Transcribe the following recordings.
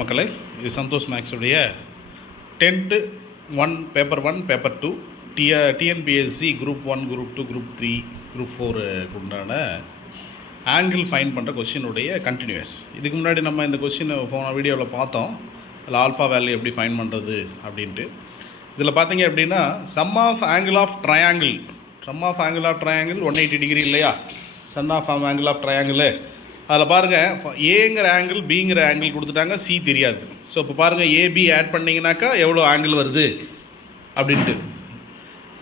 மக்களே, இது சந்தோஷ் மேக்ஸுடைய 10th 1 paper 1 paper 2 TNPSC group 1 group 2 group 3 group 4 உண்டான ஆங்கிள் ஃபைண்ட் பண்ணுற கொஷினுடைய கண்டினியூஸ். இதுக்கு முன்னாடி நம்ம இந்த கொஷின் போன வீடியோவில் பார்த்தோம். அதில் ஆல்ஃபா வேல்யூ எப்படி ஃபைண்ட் பண்ணுறது அப்படின்ட்டு. இதில் பார்த்தீங்க அப்படின்னா sum of angle of triangle 180 degree இல்லையா? Sum of angle of triangle அதில் பாருங்கள், ஏங்கிற ஆங்கிள் பிங்கிற ஆங்கிள் கொடுத்துட்டாங்க, சி தெரியாது. ஸோ இப்போ பாருங்கள், ஏபி ஆட் பண்ணிங்கனாக்கா எவ்வளோ ஆங்கிள் வருது அப்படின்ட்டு.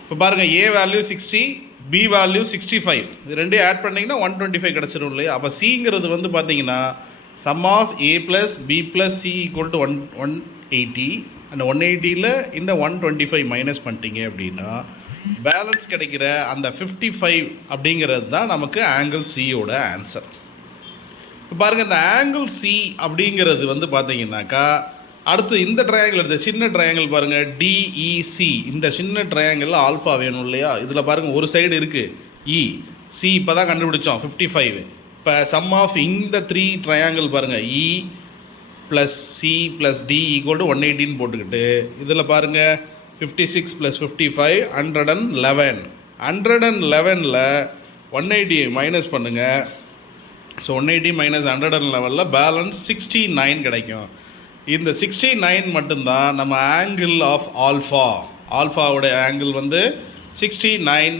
இப்போ பாருங்கள், ஏ வேல்யூ 60, பி வேல்யூ 65, இது ரெண்டையும் ஆட் பண்ணிங்கன்னா 125 கிடச்சிரும் இல்லையா? அப்போ சிங்கிறது வந்து பார்த்தீங்கன்னா sum of A plus B plus C equal to 180. அந்த 180ல் இந்த 125 மைனஸ் பண்ணிட்டீங்க அப்படின்னா பேலன்ஸ் கிடைக்கிற அந்த 55 அப்படிங்கிறது தான் நமக்கு ஆங்கிள் சியோட ஆன்சர். இப்போ பாருங்கள், இந்த ஆங்கிள் சி அப்படிங்கிறது வந்து பார்த்தீங்கன்னாக்கா அடுத்து இந்த ட்ரையாங்கிள் எடுத்து சின்ன ட்ரையாங்கிள் பாருங்கள், டிஇசி. இந்த சின்ன ட்ரையாங்கிளில் ஆல்ஃபா வேணும் இல்லையா? இதில் பாருங்கள், ஒரு சைடு இருக்குது இ, சி இப்போ தான் கண்டுபிடிச்சோம் 55. இப்போ சம் ஆஃப் இந்த 3 ட்ரையாங்கிள் பாருங்கள், E plus C plus D equal to 180 போட்டுக்கிட்டு இதில் பாருங்கள் 56 ப்ளஸ் 55 111. 111ல் 180 மைனஸ் பண்ணுங்கள். ஸோ 180 மைனஸ் 111 பேலன்ஸ் 69 கிடைக்கும். இந்த 69 மட்டும்தான் நம்ம ஆங்கிள் ஆஃப் ஆல்ஃபாவோட ஆங்கிள் வந்து 69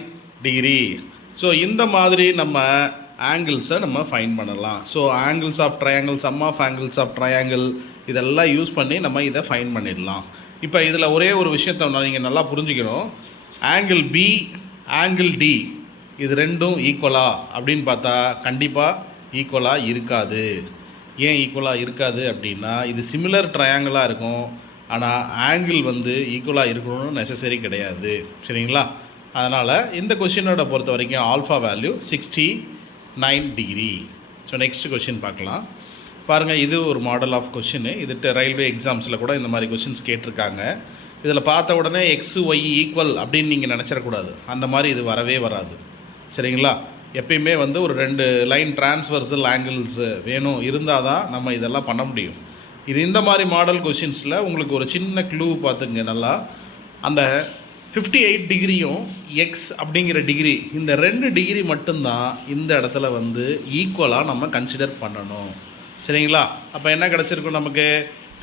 டிகிரி. ஸோ இந்த மாதிரி நம்ம ஆங்கிள்ஸை நம்ம ஃபைண்ட் பண்ணலாம். So angles of triangle, sum of angles of triangle இதெல்லாம் யூஸ் பண்ணி நம்ம இதை ஃபைண்ட் பண்ணிடலாம். இப்போ இதில் ஒரே ஒரு விஷயத்தை நீங்கள் நல்லா புரிஞ்சுக்கணும். ஆங்கிள் பி, ஆங்கிள் டி இது ரெண்டும் ஈக்குவலா அப்படின்னு பார்த்தா கண்டிப்பாக ஈக்குவலாக இருக்காது. ஏன் ஈக்குவலாக இருக்காது அப்படின்னா, இது சிமிலர் ட்ரையாங்கிளாக இருக்கும், ஆனால் ஆங்கிள் வந்து ஈக்குவலாக இருக்கணும்னு நெசசரி கிடையாது. சரிங்களா? அதனால் இந்த கொஷினோட பொறுத்த வரைக்கும் alpha value 69 degree. So next question பார்க்கலாம். பாருங்கள், இது ஒரு மாடல் ஆஃப் கொஷின். இது ரயில்வே எக்ஸாம்ஸில் கூட இந்த மாதிரி கொஷின்ஸ் கேட்டிருக்காங்க. இதில் பார்த்த உடனே எக்ஸ் ஒய் ஈக்குவல் அப்படின்னு நீங்கள் நினச்சிடக்கூடாது. அந்த மாதிரி இது வரவே வராது. சரிங்களா? எப்பயுமே வந்து ஒரு 2 லைன் டிரான்ஸ்வர்சல் ஆங்கிள்ஸ் வேணும், இருந்தால் தான் நம்ம இதெல்லாம் பண்ண முடியும். இது இந்த மாதிரி மாடல் கொஷின்ஸில் உங்களுக்கு ஒரு சின்ன க்ளூ பார்த்துங்க. நல்லா அந்த 58 டிகிரியும் எக்ஸ் அப்படிங்கிற டிகிரி, இந்த 2 டிகிரி மட்டும்தான் இந்த இடத்துல வந்து ஈக்குவலாக நம்ம கன்சிடர் பண்ணணும். சரிங்களா? அப்போ என்ன கிடச்சிருக்கும் நமக்கு?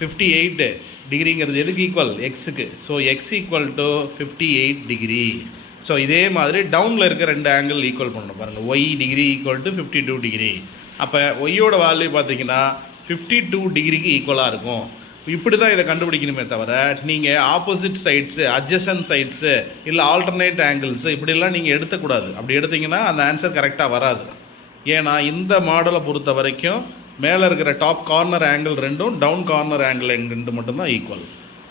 58 டிகிரிங்கிறது எதுக்கு ஈக்குவல்? எக்ஸுக்கு. So x equal to 58 degree. So இதே மாதிரி டவுனில் இருக்க 2 ஆங்கிள் ஈக்குவல் பண்ணணும். பாருங்கள், y degree equal to 52 degree. அப்போ ஒய்யோட வேல்யூ பார்த்தீங்கன்னா 52 டிகிரிக்கு ஈக்குவலாக இருக்கும். இப்படி தான் இதை கண்டுபிடிக்கணுமே தவிர நீங்கள் ஆப்போசிட் சைட்ஸு, அட்ஜசன்ட் சைட்ஸு, இல்லை ஆல்டர்னேட் ஆங்கிள்ஸு இப்படிலாம் நீங்கள் எடுத்துக்கூடாது. அப்படி எடுத்திங்கன்னா அந்த ஆன்சர் கரெக்டாக வராது. ஏன்னா இந்த மாடலை பொறுத்த வரைக்கும் மேலே இருக்கிற டாப் கார்னர் ஆங்கிள் ரெண்டும் டவுன் கார்னர் ஆங்கிள் 2 மட்டும்தான் ஈக்குவல்.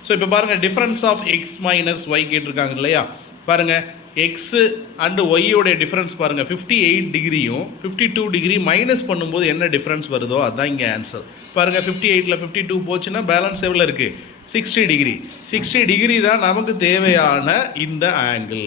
ஸோ இப்போ பாருங்கள், difference of x minus y கேட்டிருக்காங்க இல்லையா? பாருங்கள், எக்ஸு அண்டு ஒய்யோடைய டிஃப்ரென்ஸ் பாருங்கள், 58 டிகிரியும் 52 டிகிரி மைனஸ் பண்ணும்போது என்ன டிஃப்ரென்ஸ் வருதோ அதுதான் இங்கே ஆன்சர். பாருங்கள், 58ல் 52 போச்சுன்னா பேலன்ஸ் எவ்வளோ இருக்குது? 60 டிகிரி. 60 டிகிரி தான் நமக்கு தேவையான இந்த ஆங்கிள்.